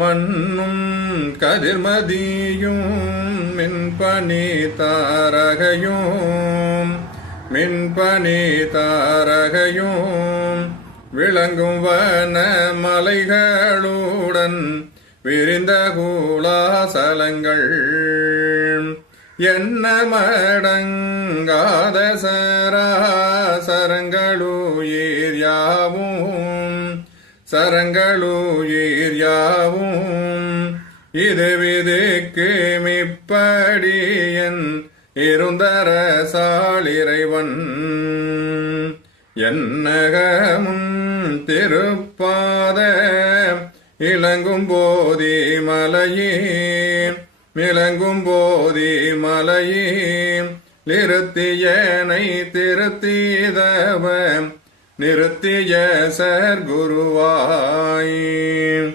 மண்ணும் கதிர்மதியும் மின்பனி தாரகையும் விளங்கும் வன மலைகளுடன் விரிந்த கூலாசலங்கள் என்ன மடங்காத சரங்களுயிர் யாவும் இது விதுக்கு மிப்படியன் இருந்தரசாளிறைவன் என்னகமும் திருப்பாத இளங்கும் போதி மலையே நிறுத்தியனை திருத்திதவ நிறுத்திய சர்க்குருவாய்.